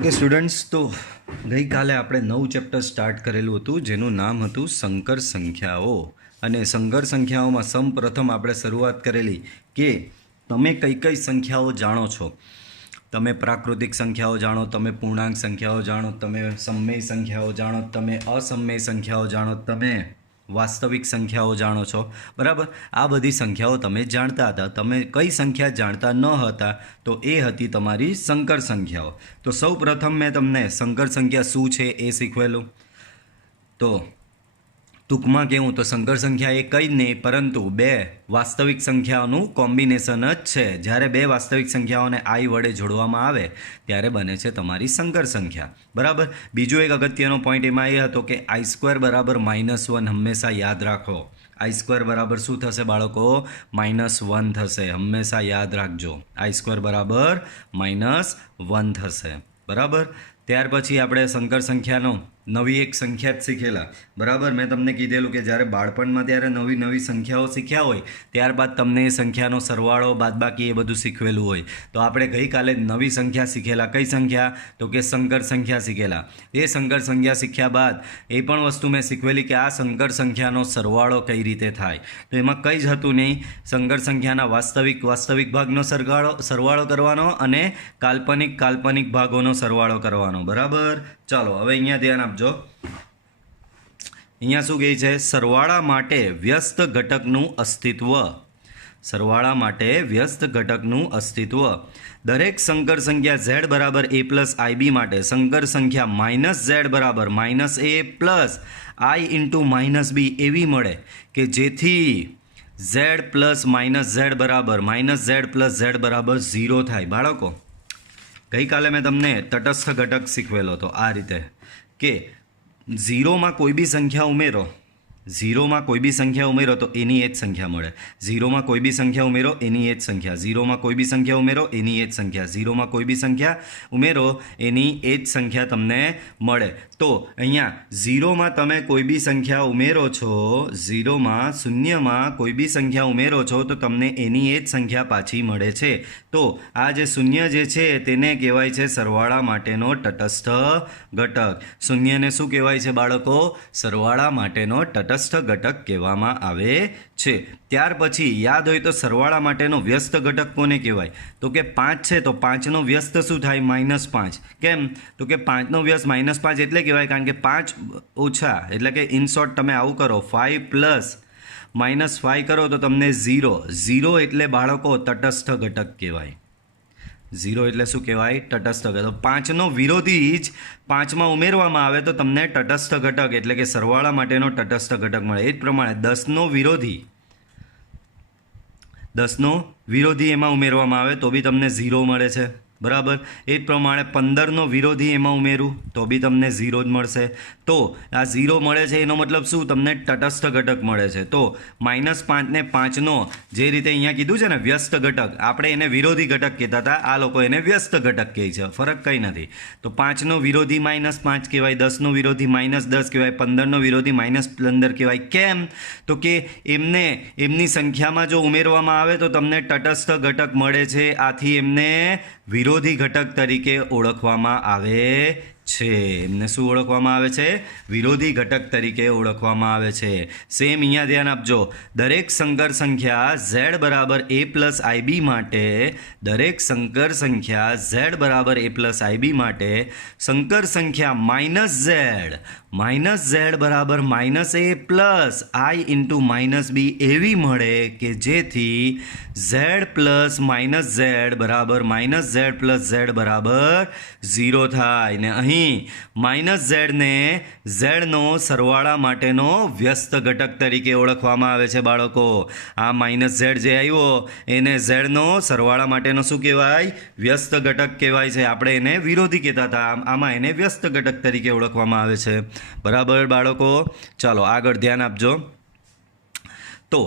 Okay students, તો ગઈકાલે આપણે નવું ચેપ્ટર સ્ટાર્ટ કરેલું હતું જેનું નામ હતું સંકર સંખ્યાઓ. અને સંકર સંખ્યાઓમાં સૌપ્રથમ આપણે શરૂઆત કરેલી કે તમે કઈ કઈ સંખ્યાઓ જાણો છો. તમે પ્રાકૃતિક સંખ્યાઓ જાણો, તમે પૂર્ણાંક સંખ્યાઓ જાણો, તમે સમમેય સંખ્યાઓ જાણો, તમે અસમમેય સંખ્યાઓ જાણો, તમે વાસ્તવિક સંખ્યાઓ જાણો છો. બરાબર, આ બધી સંખ્યાઓ તમે જાણતા હતા. તમે કઈ સંખ્યા જાણતા ન હતા તો એ હતી તમારી સંકર સંખ્યાઓ. તો સૌ પ્રથમ મેં તમને સંકર સંખ્યા શું છે એ શીખવેલું. તો ટૂંકમાં કહેવું તો સંકર સંખ્યા એ કંઈ જ નહીં પરંતુ બે વાસ્તવિક સંખ્યાઓનું કોમ્બિનેશન જ છે. જ્યારે બે વાસ્તવિક સંખ્યાઓને આઈ વડે જોડવામાં આવે ત્યારે બને છે તમારી સંકર સંખ્યા. બરાબર. બીજો એક અગત્યનો પોઈન્ટ એમાં એ હતો કે i² બરાબર -1 હંમેશા યાદ રાખો. i² બરાબર શું થશે બાળકો? -1 થશે. હંમેશા યાદ રાખજો. i² બરાબર -1 થશે. બરાબર. ત્યાર પછી આપણે સંકર સંખ્યાનો નવી એક સંખ્યા જ શીખેલા. બરાબર. મેં તમને કીધેલું કે જ્યારે બાળપણમાં ત્યારે નવી નવી સંખ્યાઓ શીખ્યા હોય ત્યારબાદ તમને એ સંખ્યાનો સરવાળો બાદબાકી એ બધું શીખવેલું હોય. તો આપણે ગઈકાલે નવી સંખ્યા શીખેલા. કઈ સંખ્યા? તો કે સંકર સંખ્યા શીખેલા. એ સંકર સંખ્યા શીખ્યા બાદ એ પણ વસ્તુ મેં શીખવેલી કે આ સંકર સંખ્યાનો સરવાળો કઈ રીતે થાય. તો એમાં કંઈ જ હતું નહીં. સંકર સંખ્યાના વાસ્તવિક ભાગનો સરવાળો કરવાનો અને કાલ્પનિક ભાગોનો સરવાળો કરવાનો. બરાબર. ચાલો હવે અહીંયા ધ્યાન આપજો. અહીંયા શું કહે છે? સરવાળા માટે વ્યસ્ત ઘટકનું અસ્તિત્વ. સરવાળા માટે વ્યસ્ત ઘટકનું અસ્તિત્વ. દરેક સંકર સંખ્યા z બરાબર a પ્લસ ib માટે સંકર સંખ્યા -z બરાબર -a plus i into -b એવી મળે કે જેથી z પ્લસ -z બરાબર -z પ્લસ z બરાબર 0 થાય. બાળકો, ગઈકાલે મેં તમને તટસ્થ ઘટક શીખવેલો હતો આ રીતે કે 0માં કોઈ બી સંખ્યા ઉમેરો, 0માં કોઈ બી સંખ્યા ઉમેરો તો એની એ જ સંખ્યા મળે. 0માં કોઈ બી સંખ્યા ઉમેરો એની એ જ સંખ્યા. 0માં કોઈ બી સંખ્યા ઉમેરો એની એ જ સંખ્યા. 0માં કોઈ બી સંખ્યા ઉમેરો એની એ જ સંખ્યા તમને મળે. તો અહીંયા 0માં તમે કોઈ બી સંખ્યા ઉમેરો છો, 0માં શૂન્યમાં કોઈ બી સંખ્યા ઉમેરો છો તો તમને એની એ જ સંખ્યા પાછી મળે છે. તો આ જે શૂન્ય જે છે તેને કહેવાય છે સરવાળા માટેનો તટસ્થ ઘટક. શૂન્યને શું કહેવાય છે બાળકો? સરવાળા માટેનો તટસ્થ ઘટક કહેવામાં આવે છે. ત્યાર પછી યાદ હોય તો સરવાળા માટેનો વ્યસ્ત ઘટક કોને કહેવાય? તો કે 5 છે તો 5નો વ્યસ્ત શું થાય? -5. કેમ? તો કે 5નો વ્યસ્ત -5 એટલે કહેવાય કારણ કે 5 ઓછા એટલે કે ઇન શોર્ટ તમે આવું કરો 5 પ્લસ -5 કરો તો તમને 0. 0 એટલે બાળકો તટસ્થ ઘટક કહેવાય. 0 એટલે શું કહેવાય? તટસ્થ ઘટક. તો 5નો વિરોધી જ 5માં ઉમેરવામાં આવે તો તમને તટસ્થ ઘટક એટલે કે સરવાળા માટેનો તટસ્થ ઘટક મળે. એ જ પ્રમાણે 10નો વિરોધી એમાં ઉમેરવામાં આવે તો બી તમને 0 મળે છે. બરાબર. એ જ પ્રમાણે 15નો વિરોધી એમાં ઉમેરું તો બી તમને 0 જ મળશે. તો આ 0 મળે છે એનો મતલબ શું? તમને તટસ્થ ઘટક મળે છે. તો -5 ને 5નો જે રીતે અહીંયા કીધું છે ને વ્યસ્ત ઘટક, આપણે એને વિરોધી ઘટક કહેતા હતા, આ લોકો એને વ્યસ્ત ઘટક કહે છે. ફરક કંઈ નથી. તો 5નો વિરોધી -5 કહેવાય, 10નો વિરોધી -10 કહેવાય, 15નો વિરોધી -15 કહેવાય. કેમ? તો કે એમની સંખ્યામાં જો ઉમેરવામાં આવે તો તમને તટસ્થ ઘટક મળે છે. આથી એમને વિરોધી ઘટક તરીકે ઓળખવામાં આવે છે. એમને શું ઓળખવામાં આવે છે? વિરોધી ઘટક તરીકે ઓળખવામાં આવે છે. સેમ અહીંયા ધ્યાન આપજો. દરેક સંકર સંખ્યા z બરાબર a પ્લસ ib માટે દરેક સંકર સંખ્યા z બરાબર a પ્લસ ib માટે સંકર સંખ્યા -z બરાબર -a plus i into -b એવી મળે કે જેથી z પ્લસ -z બરાબર -z પ્લસ z બરાબર 0 થાય. ને અહીં -z ને z નો સરવાળા માટેનો વ્યસ્ત ઘટક તરીકે ઓળખવામાં આવે છે બાળકો. આ -z જે આવ્યો એને z નો સરવાળા માટેનો શું કહેવાય? વ્યસ્ત ઘટક કહેવાય છે. આપણે એને વિરોધી કહેતા હતા, આમાં એને વ્યસ્ત ઘટક તરીકે ઓળખવામાં આવે છે. બરાબર બાળકો. ચાલો આગળ ધ્યાન આપજો. તો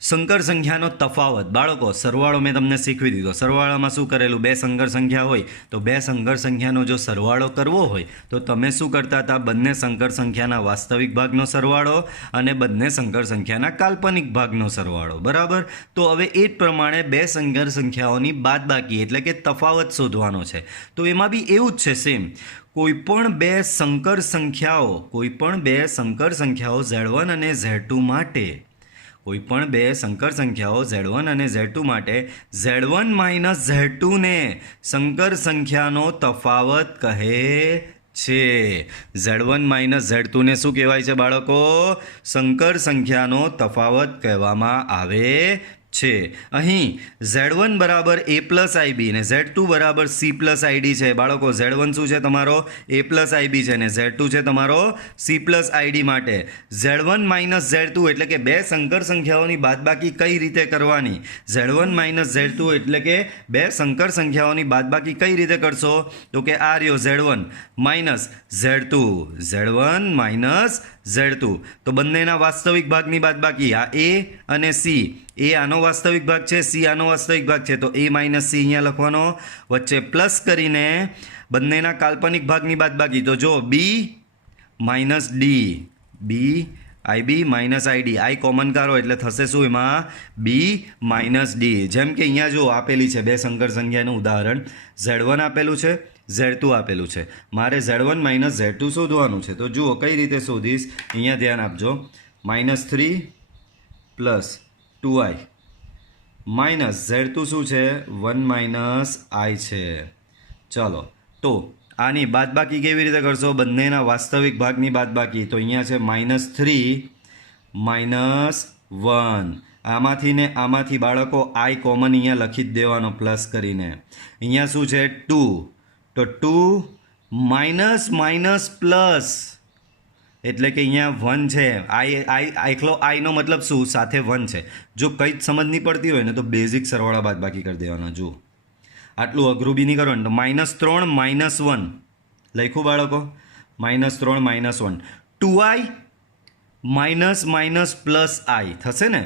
સંકર સંખ્યાનો તફાવત બાળકો સરવાળો મેં તમને શીખવી દીધો. સરવાળામાં શું કરેલું? બે સંકર સંખ્યા હોય તો બે સંકર સંખ્યાનો જો સરવાળો કરવો હોય તો તમે શું કરતા હતા? બંને સંકર સંખ્યાના વાસ્તવિક ભાગનો સરવાળો અને બંને સંકર સંખ્યાના કાલ્પનિક ભાગનો સરવાળો. બરાબર. તો હવે એ જ પ્રમાણે બે સંકર સંખ્યાઓની બાદબાકી એટલે કે તફાવત શોધવાનો છે. તો એમાં બી એવું જ છે સેમ. કોઈપણ બે સંકર સંખ્યાઓ Z1 અને Z2 માટે કોઈપણ બે સંકર સંખ્યાઓ Z1 અને Z2 માટે Z1 માઇનસ Z2 ને સંકર સંખ્યાનો તફાવત કહે છે. Z1 માઇનસ Z2 ને શું કહેવાય છે બાળકો? સંકર સંખ્યાનો તફાવત કહેવામાં આવે છે. અહીં Z1 બરાબર A પ્લસ IB ને Z2 બરાબર C પ્લસ ID છે. બાળકો Z1 શું છે તમારો? A પ્લસ IB છે ને Z2 છે તમારો C પ્લસ ID માટે Z1 માઇનસ Z2 એટલે કે બે સંકર સંખ્યાઓની બાદબાકી કઈ રીતે કરવાની? Z1 માઇનસ Z2 એટલે કે બે સંકર સંખ્યાઓની બાદબાકી કઈ રીતે કરશો? તો કે આ રહ્યો Z1 minus Z2 Z1 minus Z2 તો બંનેના વાસ્તવિક ભાગની બાદબાકી આ A અને C. એ આનો વાસ્તવિક ભાગ છે, C આનો વાસ્તવિક ભાગ છે તો A માઇનસ C અહીંયા લખવાનો. વચ્ચે પ્લસ કરીને બંનેના કાલ્પનિક ભાગની બાદબાકી તો જો B minus D B IB minus ID I common કાઢો એટલે થશે શું એમાં? B minus D. જેમ કે અહીંયા જો આપેલી છે બે સંકર સંખ્યાનું ઉદાહરણ. Z1 આપેલું છે, Z2 આપેલું છે. મારે Z1 માઇનસ Z2 શોધવાનું છે. તો જુઓ કઈ રીતે શોધીશ. અહીંયા ધ્યાન આપજો. -3 પ્લસ 2i માઇનસ Z2 શું છે? 1 માઇનસ I છે. ચાલો તો આની બાદબાકી કેવી રીતે કરશો? બંનેના વાસ્તવિક ભાગની બાદબાકી તો અહીંયા છે -3 માઇનસ 1. આમાંથી ને આમાંથી બાળકો I કોમન અહીંયા લખી જ દેવાનો પ્લસ કરીને. અહીંયા શું છે? 2 તો 2 માઇનસ માઇનસ પ્લસ એટલે કે અહીંયા 1 છે. એકલો I નો મતલબ શું? સાથે 1 છે. જો કંઈ જ સમજ નહીં પડતી હોય ને તો બેઝિક સરવાળા બાદબાકી કરી દેવાના. જુઓ આટલું અઘરું બી નહીં કરવાનું. તો -3 માઇનસ 1 લખ્યું બાળકો? -3 minus 1 2i minus minus plus I થશે ને?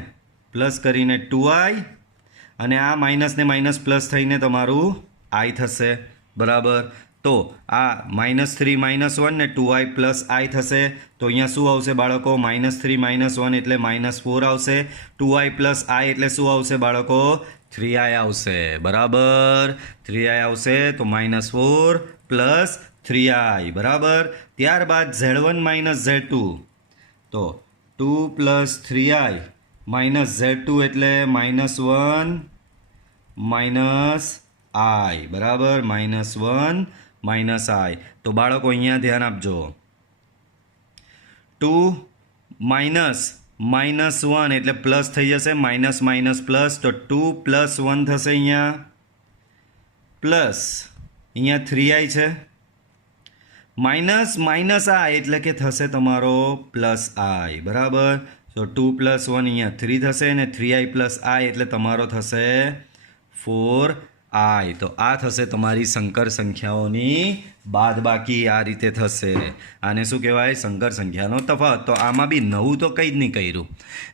પ્લસ કરીને 2i અને આ માઇનસ ને માઇનસ પ્લસ થઈને તમારું I થશે. બરાબર. તો આ -3 માઇનસ 1 ને 2i પ્લસ I થશે. તો અહીંયા શું આવશે બાળકો? -3 માઇનસ 1 એટલે -4 આવશે. 2i પ્લસ I એટલે શું આવશે બાળકો? 3i આવશે. બરાબર. 3i આવશે તો -4 પ્લસ 3i. બરાબર. ત્યારબાદ Z1 માઇનસ Z2 તો 2 પ્લસ 3i માઇનસ Z2 એટલે -1 માઇનસ I. બરાબર. -1 માઇનસ I. તો બાળકો અહીંયા ધ્યાન આપજો. 2 માઇનસ -1 એટલે પ્લસ થઈ જશે. માઇનસ માઇનસ પ્લસ તો 2 પ્લસ 1 થશે અહીંયા. પ્લસ અહીંયા 3i છે. માઇનસ માઇનસ I એટલે કે થશે તમારો પ્લસ I. બરાબર. તો 2 પ્લસ 1 અહીંયા 3 થશે અને 3i પ્લસ I એટલે તમારો થશે 4i. તો આ થશે તમારી સંકર સંખ્યાઓની બાદબાકી. આ રીતે થશે. આને શું કહેવાય? સંકર સંખ્યાનો તફાવત. તો આમાં બી નવું તો કંઈ જ નહીં કર્યું.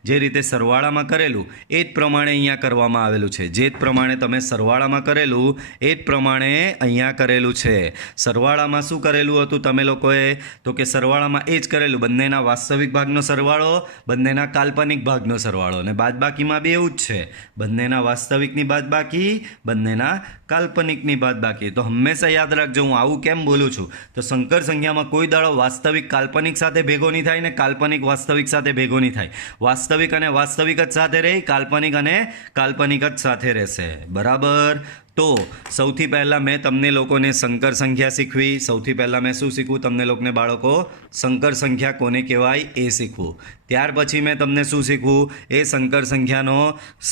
જે રીતે સરવાળામાં કરેલું એ જ પ્રમાણે અહીંયા કરવામાં આવેલું છે. જે જ પ્રમાણે તમે સરવાળામાં કરેલું એ જ પ્રમાણે અહીંયા કરેલું છે. સરવાળામાં શું કરેલું હતું તમે લોકોએ? તો કે સરવાળામાં એ જ કરેલું. બંનેના વાસ્તવિક ભાગનો સરવાળો, બંનેના કાલ્પનિક ભાગનો સરવાળો. અને બાદબાકીમાં બી એવું જ છે. બંનેના વાસ્તવિકની બાદબાકી, બંનેના કાલ્પનિકની બાદબાકી. તો હંમેશા યાદ રાખજો હું આવું કેમ બોલું છું. તો સંકર સંખ્યામાં કોઈ દાડો વાસ્તવિક કાલ્પનિક સાથે ભેગો નહીં થાય ને કાલ્પનિક વાસ્તવિક સાથે ભેગો નહીં થાય. વાસ્તવિક અને વાસ્તવિક જ સાથે રહે, કાલ્પનિક અને કાલ્પનિક જ સાથે રહેશે. બરાબર. તો સૌથી પહેલાં મેં તમને લોકોને સંકર સંખ્યા શીખવી. સૌથી પહેલાં મેં શું શીખવું તમને લોકોને બાળકો? સંકર સંખ્યા કોને કહેવાય એ શીખવું. ત્યાર પછી મેં તમને શું શીખવું? એ સંકર સંખ્યાનો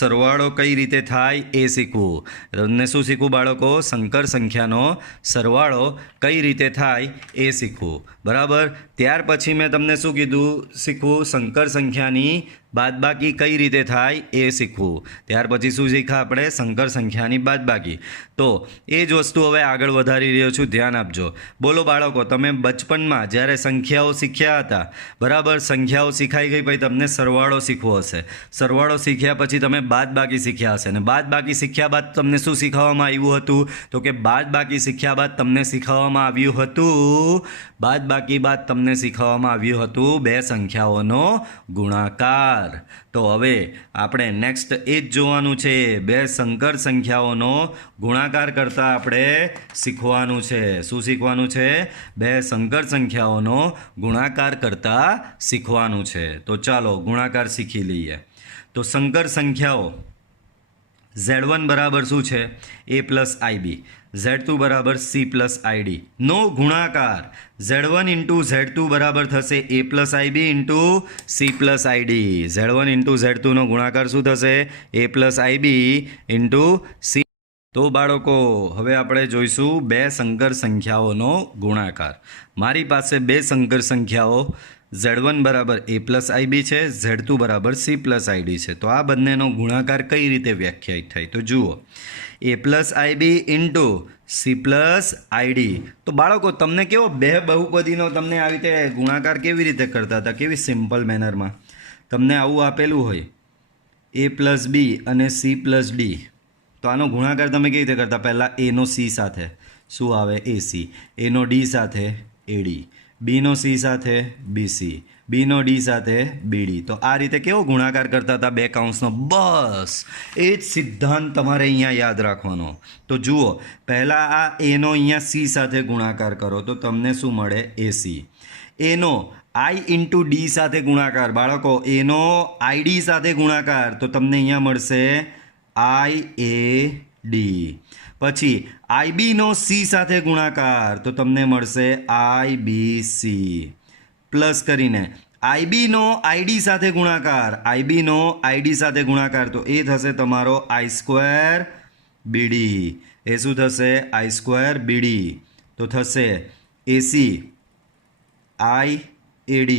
સરવાળો કઈ રીતે થાય એ શીખવું. તમને શું શીખવું બાળકો? સંકર સંખ્યાનો સરવાળો કઈ રીતે થાય એ શીખવું. બરાબર. ત્યાર પછી મેં તમને શું કીધું? શીખવું સંકર સંખ્યાની બાદબાકી કઈ રીતે થાય એ શીખવું. ત્યાર પછી શું શીખ્યા આપણે? સંકર સંખ્યાની બાદબાકી. તો એ જ વસ્તુ હવે આગળ વધારી રહ્યો છું, ધ્યાન આપજો. બોલો બાળકો, તમે બચપનમાં જ્યારે સંખ્યાઓ શીખ્યા હતા, બરાબર, સંખ્યાઓ શીખાઈ ગઈ પછી તમને સરવાળો શીખવો હશે. સરવાળો શીખ્યા પછી તમે બાદબાકી શીખ્યા હશે, અને બાદબાકી શીખ્યા બાદ તમને શું શીખવવામાં આવ્યું હતું? તો કે બાદબાકી શીખ્યા બાદ તમને શીખવવામાં આવ્યું હતું, બાદબાકી બાદ તમને શીખવવામાં આવ્યું હતું બે સંખ્યાઓનો ગુણાકાર. તો હવે આપણે નેક્સ્ટ એ જ જોવાનું છે, બે સંકર સંખ્યાઓનો ગુણાકાર કરતાં આપણે શીખવાનું છે. શું શીખવાનું છે? બે સંકર સંખ્યાઓનો ગુણાકાર કરતાં શીખવાનું છે. તો ચાલો ગુણાકાર શીખી લઈએ. તો સંકર સંખ્યાઓ Z1 બરાબર શું છે? A plus IB. Z2 બરાબર C પ્લસ ID નો ગુણાકાર Z1 ઇન્ટુ Z2 બરાબર થશે A plus IB into C plus ID. Z1 into Z2 નો ગુણાકાર શું થશે? A plus IB into C. તો બાળકો, હવે આપણે જોઈશું બે સંકર સંખ્યાઓનો ગુણાકાર. મારી પાસે બે સંકર સંખ્યાઓ Z1 બરાબર A પ્લસ IB છે, Z2 બરાબર C પ્લસ ID છે. તો આ બંનેનો ગુણાકાર કઈ રીતે વ્યાખ્યાયિત થાય? તો જુઓ, A plus IB into C plus ID. તો બાળકો, તમને કેવો બે બહુપદીનો તમને આવી રીતે ગુણાકાર કેવી રીતે કરતા હતા? કેવી સિમ્પલ મેનરમાં તમને આવું આપેલું હોય, A પ્લસ B અને C પ્લસ D. તો આનો ગુણાકાર તમે કેવી રીતે કરતા? પહેલાં એનો C સાથે શું આવે? AC. એનો D સાથે AD. બીનો C સાથે BC. બીનો D સાથે BD. તો આ રીતે કેવો ગુણાકાર કરતા હતા બે કૌંસનો? બસ એ જ સિદ્ધાંત તમારે અહીંયા યાદ રાખવાનો. તો જુઓ, પહેલાં આ એનો અહીંયા C સાથે ગુણાકાર કરો તો તમને શું મળે? AC. એનો I ઇન્ટુ D સાથે ગુણાકાર, બાળકો, એનો ID સાથે ગુણાકાર તો તમને અહીંયા મળશે IAD. પછી IBનો C સાથે ગુણાકાર તો તમને મળશે IBC. પ્લસ કરીને IBનો ID સાથે ગુણાકાર, IBનો ID સાથે ગુણાકાર તો એ થશે તમારો I² BD. એ શું થશે? I² BD. તો થશે AC IAD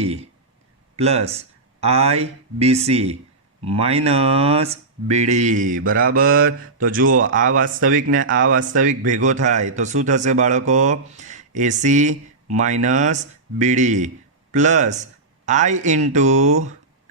plus IBC minus BD. બરાબર. તો જુઓ, આ વાસ્તવિક ને આ વાસ્તવિક ભેગો થાય તો શું થશે બાળકો? AC minus BD plus I into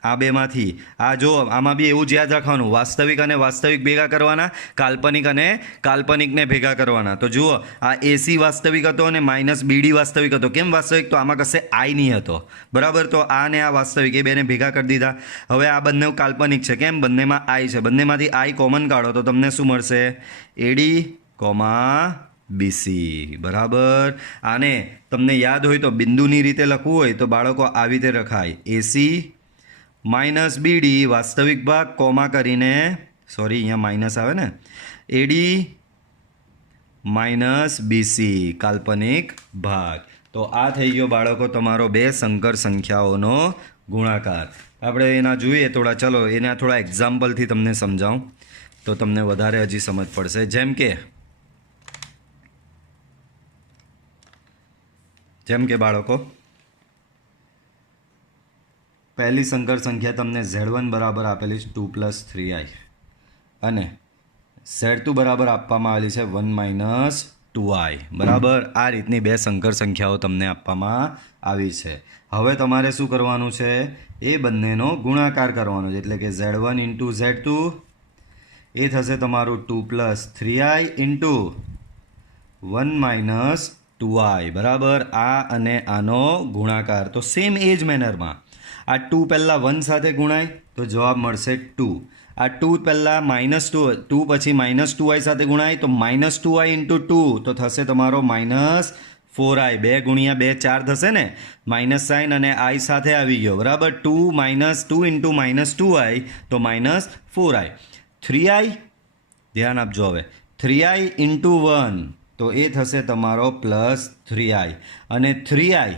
આ બેમાંથી આ જો, આમાં બી એવું જ યાદ રાખવાનું, વાસ્તવિક અને વાસ્તવિક ભેગા કરવાના, કાલ્પનિક અને કાલ્પનિકને ભેગા કરવાના. તો જુઓ, આ AC વાસ્તવિક હતો અને માઇનસ BD વાસ્તવિક હતો. કેમ વાસ્તવિક? તો આમાં કશે I નહીં હતો, બરાબર. તો આ ને આ વાસ્તવિક એ બેને ભેગા કરી દીધા. હવે આ બંને કાલ્પનિક છે. કેમ? બંનેમાં I છે. બંનેમાંથી I કોમન કાઢો તો તમને શું મળશે? AD BC. બરાબર. આને તમને યાદ હોય તો બિંદુની રીતે લખવું હોય તો બાળકો આવી રીતે લખાય, AC માઇનસ BD વાસ્તવિક ભાગ કોમા કરીને, સોરી અહીંયા માઇનસ આવે ને, AD માઇનસ BC કાલ્પનિક ભાગ. તો આ થઈ ગયો બાળકો તમારો બે સંકર સંખ્યાઓનો ગુણાકાર. આપણે એના જોઈએ થોડા, ચલો એના થોડા એક્ઝામ્પલથી તમને સમજાવું તો તમને વધારે હજી સમજ પડશે. જેમ કે બાળકો, પહેલી સંકર સંખ્યા તમને Z1 બરાબર આપેલી છે 2 પ્લસ 3i અને Z2 બરાબર આપવામાં આવેલી છે 1 માઇનસ 2i. બરાબર. આ રીતની બે સંકર સંખ્યાઓ તમને આપવામાં આવી છે. હવે તમારે શું કરવાનું છે? એ બંનેનો ગુણાકાર કરવાનો છે. એટલે કે Z1 ઇન્ટુ Z2 એ થશે તમારું 2 plus 3i into 1 minus 2i. બરાબર. આ અને આનો ગુણાકાર. તો સેમ એ જ મેનરમાં આ 2 પહેલાં 1 સાથે ગુણાય તો જવાબ મળશે 2. આ 2 પહેલાં -2 પછી -2i સાથે ગુણાય તો -2i ઇન્ટુ 2 તો થશે તમારો -4i. 2 ગુણ્યા 2 4 થશે ને, માઇનસ સાઇન અને i સાથે આવી ગયો. બરાબર. 2 ઇન્ટુ -2i તો -4i. 3i ધ્યાન આપજો. હવે 3i ઇન્ટુ 1 તો એ થશે તમારો +3i અને 3i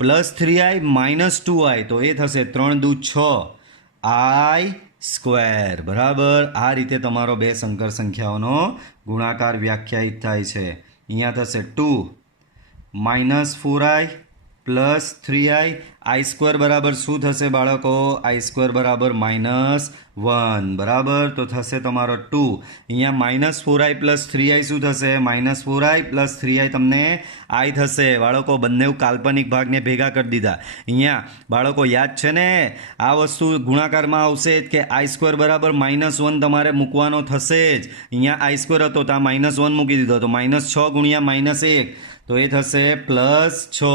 plus 3i minus 2i તો એ થશે 3 દુ 6i². બરાબર. આ રીતે તમારો બે સંકર સંખ્યાઓનો ગુણાકાર વ્યાખ્યાયિત થાય છે. અહીંયા થશે 2 -4i +3i આઈ સ્ક્વેર બરાબર શું થશે બાળકો? આઈ સ્ક્વેર બરાબર -1 બરાબર. તો થશે તમારો 2. અહીંયા -4i + 3i શું થશે? -4i + 3i તમને i થશે બાળકો. બંને કાલ્પનિક ભાગને ભેગા કરી દીધા. અહીંયા બાળકો યાદ છે ને, આ વસ્તુ ગુણાકારમાં આવશે જ કે આઈ સ્ક્વેર બરાબર -1 તમારે મૂકવાનો થશે જ. અહીંયા આઈ સ્ક્વેર હતો તો આ -1 મૂકી દીધો, તો -6 ગુણ્યા -1 તો એ થશે +6.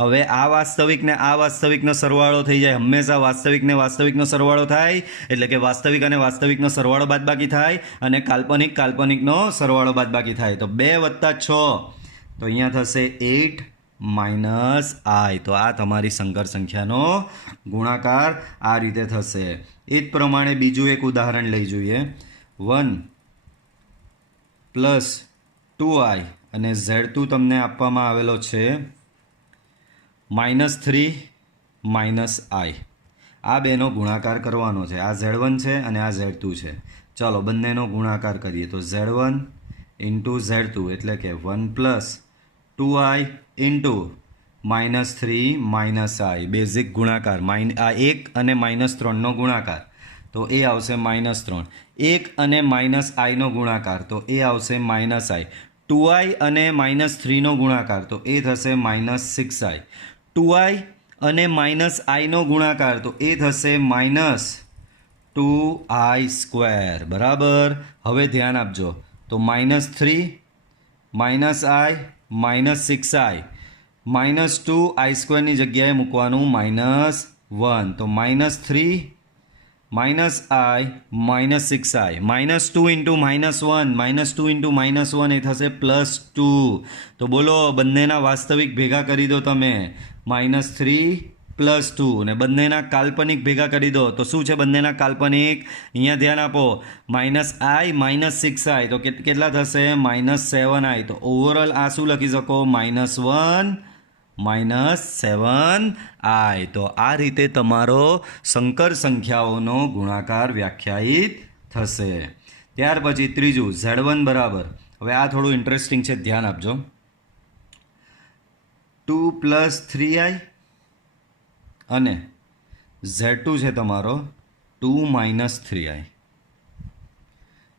હવે આ વાસ્તવિક ને આ વાસ્તવિકનો સરવાળો થઈ જાય. હંમેશા વાસ્તવિક ને વાસ્તવિકનો સરવાળો થાય, એટલે કે વાસ્તવિક અને વાસ્તવિકનો સરવાળો બાદબાકી થાય અને કાલ્પનિકનો સરવાળો બાદબાકી થાય. તો 2 + 6 તો અહીંયા થશે 8 - i. તો આ તમારી સંકર સંખ્યાનો ગુણાકાર આ રીતે થશે. એ જ પ્રમાણે બીજું એક ઉદાહરણ લઈ જોઈએ. 1 + 2i અને Z2 તમને આપવામાં આવેલો છે -3 - i. આ બેનો ગુણાકાર કરવાનો છે. આ Z1 છે અને આ Z2 છે. ચાલો બંનેનો ગુણાકાર કરીએ. તો Z1 × Z2 એટલે કે 1 + 2i × -3 - i. બેઝિક ગુણાકાર. આ 1 અને -3નો ગુણાકાર તો એ આવશે -3. 1 અને -i નો ગુણાકાર તો એ આવશે -i. 2i અને -3નો ગુણાકાર તો એ થશે -6i. 2i અને -i નો ગુણાકાર તો એ થશે -2i². બરાબર. હવે ધ્યાન આપજો. તો -3 -i -6i -2i² ની જગ્યાએ મૂકવાનું -1. તો -3 -i -6i -2 × -1 એ થશે +2. તો બોલો બંનેના વાસ્તવિક ભેગા કરી દો તમે. -3 + 2 અને બંનેના કાલ્પનિક ભેગા કરી દો. તો શું છે બંનેના કાલ્પનિક? અહીંયા ધ્યાન આપો. -i -6i તો કેટલા થશે? -7i. તો ઓવરઓલ આ શું લખી શકો? -1 -7i. તો આ રીતે તમારો સંકર સંખ્યાઓનો ગુણાકાર વ્યાખ્યાયિત થશે. ત્યાર પછી ત્રીજું Z1 બરાબર. હવે આ થોડું ઇન્ટરેસ્ટિંગ છે, ધ્યાન આપજો. 2 + 3i અને Z2 છે તમારો 2 - 3i.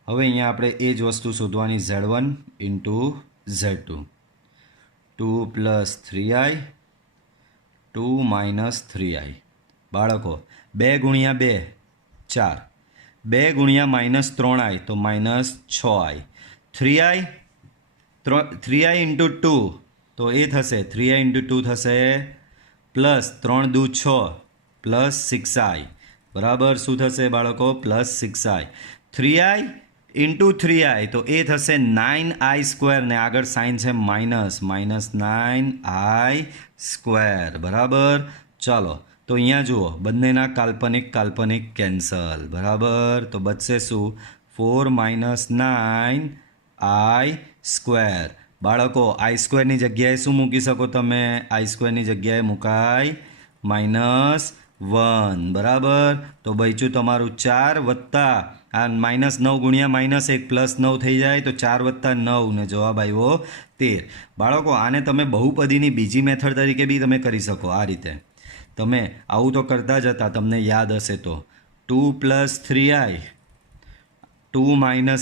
હવે અહીંયા આપણે એ જ વસ્તુ શોધવાની. Z1 × Z2 2 + 3i 2 - 3i. બાળકો 2 × 2 4. 2 × -3i તો -6i. 3i × 2 તો એ થશે 3i × 2 થશે +3 × 2 6 +6i. બરાબર. શું થશે બાળકો? +6i. 3i × 3i તો એ થશે 9i² ને આગળ સાઇન છે -9i². બરાબર. ચાલો તો અહીંયા જુઓ બંનેના કાલ્પનિક કેન્સલ. બરાબર. તો બચશે શું? 4 - 9i². બાળકો i² ની જગ્યાએ શું મૂકી શકો તમે? i² ની જગ્યાએ મુકાય -1. બરાબર. તો બચ્યું તમારું 4 વત્તા આ -9 ગુણ્યા -1 +9 થઈ જાય તો 4 + 9 ને જવાબ આવ્યો 13. બાળકો આને તમે બહુપદીની બીજી મેથડ તરીકે બી તમે કરી શકો. આ રીતે તમે આવું તો કરતા જ હતા, તમને યાદ હશે તો. 2 + 3i 2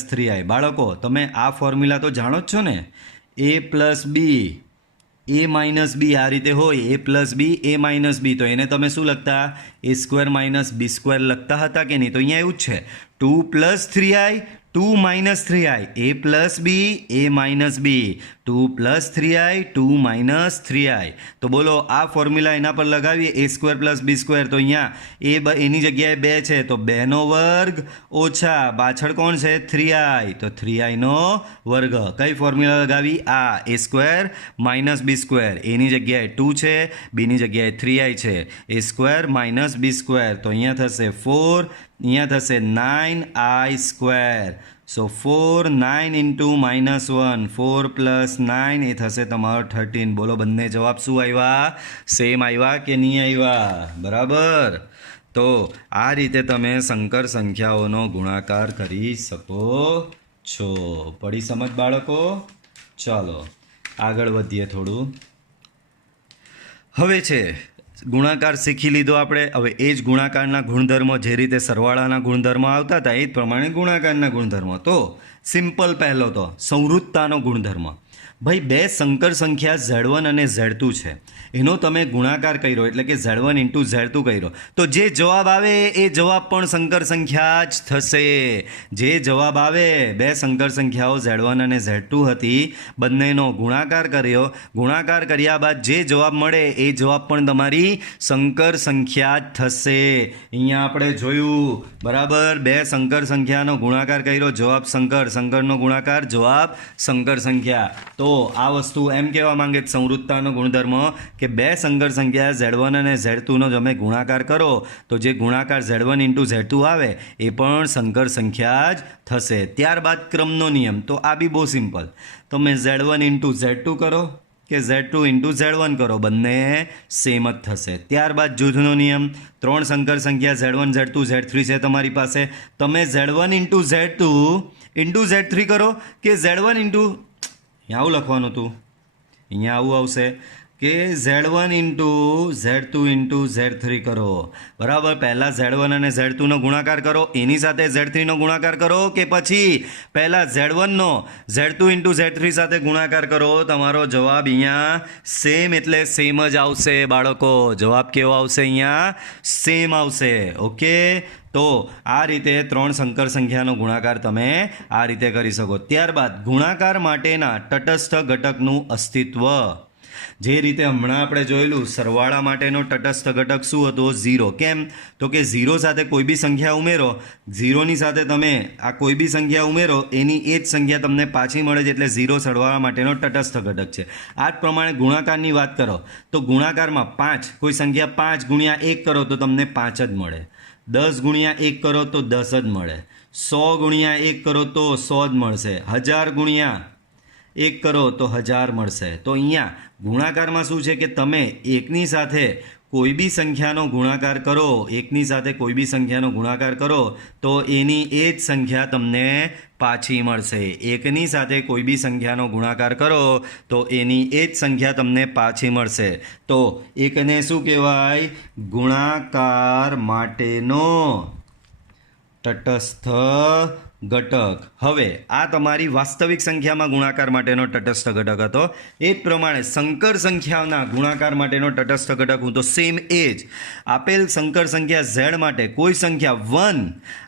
- 3i. બાળકો તમે આ ફોર્મ્યુલા તો જાણો જ છો ને. a + b a - b આ રીતે હોય. a + b a - b તો એને તમે શું લખતા? a² - b² લખતા હતા કે નહીં? તો અહીંયા એવું જ છે. 2 + 3i 2 - 3i a + b a - b 2 + 3i 2 - 3i. તો બોલો આ ફોર્મ્યુલા એના પર લગાવીએ. a² + b² તો અહીંયા એની જગ્યાએ 2 છે તો 2નો વર્ગ ઓછા પાછળ કોણ છે? 3i તો 3i નો વર્ગ. કઈ ફોર્મ્યુલા લગાવી? આ a² - b². એની જગ્યાએ 2 છે, બીની જગ્યાએ 3i છે. a² - b² તો અહીંયા થશે 4. અહીંયા થશે 9i². સો 4 9 × -1 4 + 9 એ થશે તમારો 13. બોલો બંને જવાબ શું આવ્યા? સેમ આવ્યા કે નહીં આવ્યા? બરાબર. તો આ રીતે તમે સંકર સંખ્યાઓનો ગુણાકાર કરી શકો છો. પડી સમજ બાળકો? ચાલો આગળ વધીએ થોડું. હવે છે ગુણાકાર શીખી લીધો આપણે. હવે એ જ ગુણાકારના ગુણધર્મો જે રીતે સરવાળાના ગુણધર્મો આવતા હતા એ જ પ્રમાણે ગુણાકારના ગુણધર્મો. તો સિમ્પલ પહેલો તો સંવૃત્તાનો ગુણધર્મ. ભાઈ બે સંકર સંખ્યા Z1 અને Z2 છે, એનો તમે ગુણાકાર કર્યો એટલે કે Z1 ઇન્ટુ Z2 કર્યો તો જે જવાબ આવે એ જવાબ પણ સંકર સંખ્યા જ થશે. જે જવાબ આવે, બે સંકર સંખ્યાઓ Z1 અને Z2 હતી, બંનેનો ગુણાકાર કર્યો, ગુણાકાર કર્યા બાદ જે જવાબ મળે એ જવાબ પણ તમારી સંકર સંખ્યા જ થશે. અહીંયા આપણે જોયું બરાબર, બે સંકર સંખ્યાનો ગુણાકાર કર્યો, જવાબ સંકર, સંકરનો ગુણાકાર, જવાબ સંકર સંખ્યા. તો આ વસ્તુ એમ કહેવા માંગે સંવૃત્તાનો ગુણધર્મ કે બે સંકર સંખ્યા Z1 અને Z2નો તમે ગુણાકાર કરો તો જે ગુણાકાર Z1 ઇન્ટુ Z2 આવે એ પણ સંકર સંખ્યા જ થશે. ત્યારબાદ ક્રમનો નિયમ, તો આ બી બહુ સિમ્પલ. તમે Z1 ઇન્ટુ Z2 કરો કે Z2 ઇન્ટુ Z1 કરો, બંને સેમ જ થશે. ત્યારબાદ જૂથનો નિયમ, ત્રણ સંકર સંખ્યા Z1 Z2 Z3 છે તમારી પાસે, તમે Z1 into Z2 into Z3 કરો કે Z1 ઇન્ટુ, અહીંયા આવું લખવાનું હતું, અહીંયા આવું આવશે કે Z1 into Z2 into Z3 કરો. બરાબર, પહેલાં Z1 અને Z2નો ગુણાકાર કરો, એની સાથે Z3નો ગુણાકાર કરો, કે પછી પહેલાં Z1નો Z2 ઇન્ટુ Z3 સાથે ગુણાકાર કરો. તમારો જવાબ અહીંયા સેમ એટલે સેમ જ આવશે બાળકો. જવાબ કેવો આવશે? અહીંયા સેમ આવશે. ઓકે, તો આ રીતે ત્રણ સંકર સંખ્યાનો ગુણાકાર તમે આ રીતે કરી શકો. ત્યારબાદ ગુણાકાર માટેના તટસ્થ ઘટકનું અસ્તિત્વ. જે રીતે હમણાં આપણે જોયેલું સરવાળા માટેનો તટસ્થ ઘટક શું હતો? 0. કેમ? તો કે 0 સાથે કોઈ બી સંખ્યા ઉમેરો, 0ની સાથે તમે આ કોઈ બી સંખ્યા ઉમેરો, એની એ જ સંખ્યા તમને પાછી મળે છે, એટલે 0 સરવાળા માટેનો તટસ્થ ઘટક છે. આ જ પ્રમાણે ગુણાકારની વાત કરો તો ગુણાકારમાં 5, કોઈ સંખ્યા 5 ગુણ્યા 1 કરો તો તમને 5 જ મળે, 10 ગુણ્યા 1 કરો તો 10 જ મળે, 100 ગુણ્યા 1 કરો તો 100 જ મળશે, 1000 ગુણ્યા 1 કરો તો 1000 મળશે. તો અહીંયા ગુણાકારમાં શું છે કે તમે એકની સાથે કોઈ બી સંખ્યાનો ગુણાકાર કરો, એકની સાથે કોઈ બી સંખ્યાનો ગુણાકાર કરો તો એની એ જ સંખ્યા તમને પાછી મળશે. એકની સાથે કોઈ બી સંખ્યાનો ગુણાકાર કરો તો એની એ જ સંખ્યા તમને પાછી મળશે. તો એકને શું કહેવાય? ગુણાકાર માટેનો તટસ્થ ઘટક. હવે આ તમારી વાસ્તવિક સંખ્યામાં ગુણાકાર માટેનો તટસ્થ ઘટક હતો. એ જ પ્રમાણે સંકર સંખ્યાઓના ગુણાકાર માટેનો તટસ્થ ઘટક હું તો સેમ એ જ આપેલ સંકર સંખ્યા Z માટે કોઈ સંખ્યા 1,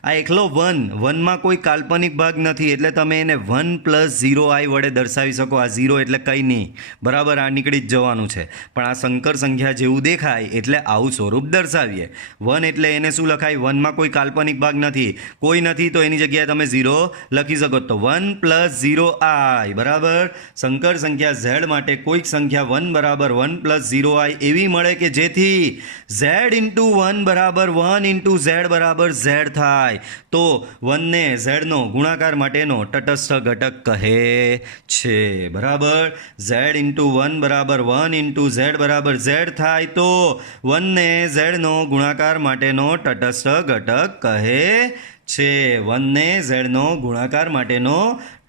આ એકલો 1, 1માં કોઈ કાલ્પનિક ભાગ નથી એટલે તમે એને 1 + 0i વડે દર્શાવી શકો. આ 0 એટલે કંઈ નહીં, બરાબર, આ નીકળી જ જવાનું છે. પણ આ સંકર સંખ્યા જેવું દેખાય એટલે આવું સ્વરૂપ દર્શાવીએ. 1 એટલે એને શું લખાય? 1માં કોઈ કાલ્પનિક ભાગ નથી, કોઈ નથી તો એની જગ્યાએ તમે 0 લખી શકો. તો 1 + 0i બરાબર. સંકર સંખ્યા Z માટે કોઈક સંખ્યા 1 બરાબર 1 + 0i એવી મળે કે જેથી Z ઇન્ટુ 1 બરાબર 1 ઇન્ટુ Z બરાબર Z થાય. તો 1ને Z નો ગુણાકાર માટેનો તટસ્થ ઘટક કહે છે. બરાબર, Z ઇન્ટુ 1 બરાબર 1 ઇન્ટુ Z બરાબર Z થાય તો 1ને Z નો ગુણાકાર માટેનો તટસ્થ ઘટક કહે છે. 1ને Z નો ગુણાકાર માટેનો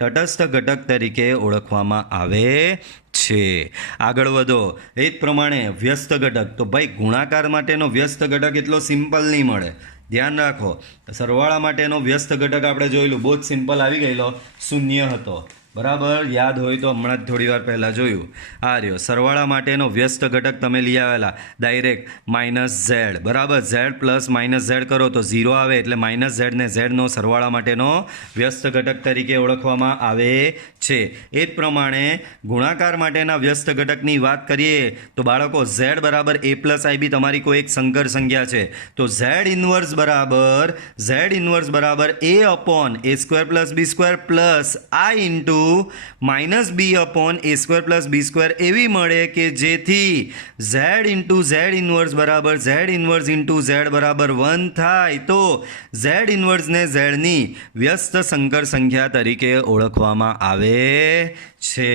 તટસ્થ ઘટક તરીકે ઓળખવામાં આવે છે. આગળ વધો. એ જ પ્રમાણે વ્યસ્ત ઘટક. તો ભાઈ ગુણાકાર માટેનો વ્યસ્ત ઘટક એટલો સિમ્પલ નહીં મળે, ધ્યાન રાખો. સરવાળા માટેનો વ્યસ્ત ઘટક આપણે જોયેલું, બહુ જ સિમ્પલ આવી ગયેલો, 0 હતો. બરાબર, યાદ હોય તો હમણાં જ થોડી વાર પહેલાં જોયું. આ રહ્યો સરવાળા માટેનો વ્યસ્ત ઘટક તમે લઈ આવેલા ડાયરેક્ટ -Z. બરાબર, Z + -Z કરો તો 0 આવે એટલે -Z ને Z નો સરવાળા માટેનો વ્યસ્ત ઘટક તરીકે ઓળખવામાં આવે છે. એ જ પ્રમાણે ગુણાકાર માટેના વ્યસ્ત ઘટકની વાત કરીએ તો બાળકો Z બરાબર A + IB તમારી કોઈ એક સંકર સંખ્યા છે તો Z ઇન્વર્સ બરાબર A/A² + B² + I into -B/A² + B² એવી મળે કે જેથી Z ઇન્ટુ Z ઇન્વર્સ બરાબર Z ઇન્વર્સ ઇન્ટુ Z બરાબર 1 થાય. તો Z ઇન્વર્સને Zની વ્યસ્ત સંકર સંખ્યા તરીકે ઓળખવામાં આવે છે.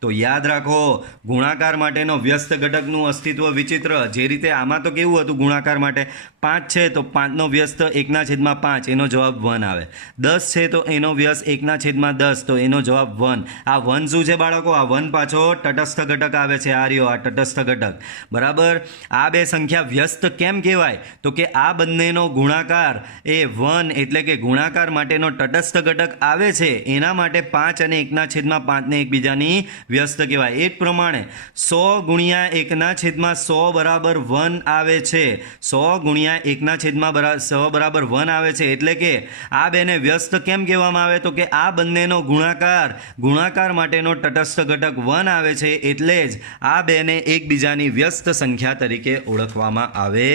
તો યાદ રાખો, ગુણાકાર માટેનો વ્યસ્ત ઘટકનું અસ્તિત્વ વિચિત્ર. જે રીતે આમાં તો કેવું હતું, ગુણાકાર માટે 5 છે તો 5નો વ્યસ્ત 1/5 એનો જવાબ 1 આવે, 10 છે તો એનો વ્યસ્ત 1/10 તો એનો જવાબ વન. આ વન શું છે બાળકો? આ વન પાછો તટસ્થ ઘટક આવે છે. આ રહ્યો આ તટસ્થ ઘટક. બરાબર. આ બે સંખ્યા વ્યસ્ત કેમ કહેવાય? તો કે આ બંનેનો ગુણાકાર એ વન એટલે કે ગુણાકાર માટેનો તટસ્થ ઘટક આવે છે, એના માટે 5 અને 1/5 ને એકબીજાની વ્યસ્ત કહેવાય. એ જ પ્રમાણે 100 ગુણ્યા 1/100 બરાબર 1 આવે છે. 100 ગુણ્યા 1/100 બરાબર 1 આવે છે. એટલે કે આ બેને વ્યસ્ત કેમ કહેવામાં આવે? તો કે આ બંનેનો ગુણાકાર માટેનો તટસ્થ ઘટક 1 આવે છે, એટલે જ આ બેને એકબીજાની વ્યસ્ત સંખ્યા તરીકે ઓળખવામાં આવે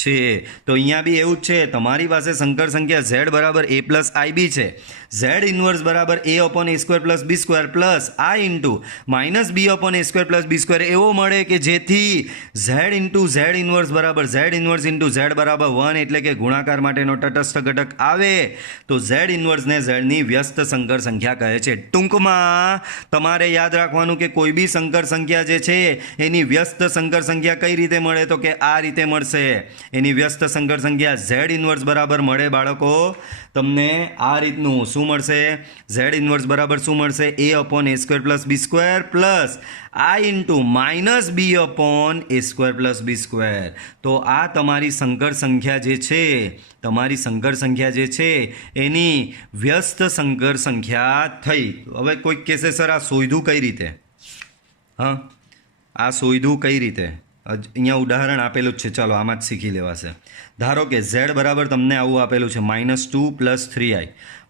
છે. તો અહીંયા બી એવું જ છે. તમારી પાસે સંકર સંખ્યા z બરાબર a પ્લસ ib છે. z ઇન્વર્સ બરાબર a upon a square plus b square plus i into minus b upon a square plus b square એવો મળે કે જેથી z ઇન્ટુ z ઇન્વર્સ બરાબર z ઇન્વર્સ ઇન્ટુ z બરાબર 1 એટલે કે ગુણાકાર માટેનો તટસ્થ ઘટક આવે તો z ઇન્વર્સને zની વ્યસ્ત સંકર સંખ્યા કહે છે. ટૂંકમાં તમારે યાદ રાખવાનું કે કોઈ બી સંકર સંખ્યા જે છે એની વ્યસ્ત સંકર સંખ્યા કઈ રીતે મળે? તો કે આ રીતે મળશે. એની વ્યસ્ત સંકર સંખ્યા z ઇન્વર્સ બરાબર મળે બાળકો તમને આ રીતનું. શું મળશે? z ઇન્વર્સ બરાબર શું મળશે? a upon a square plus b square plus i into minus b upon a square plus b square. તો આ તમારી સંકર સંખ્યા જે છે, તમારી સંકર સંખ્યા જે છે એની વ્યસ્ત સંકર સંખ્યા થઈ. હવે કોઈક કહેશે સર આ શોધ્યું કઈ રીતે? હા, આ શોધ્યું કઈ રીતે? અહીંયા ઉદાહરણ આપેલું જ છે, ચાલો આમાં જ શીખી લેવાશે. ધારો કે z બરાબર તમને આવું આપેલું છે -2 + 3i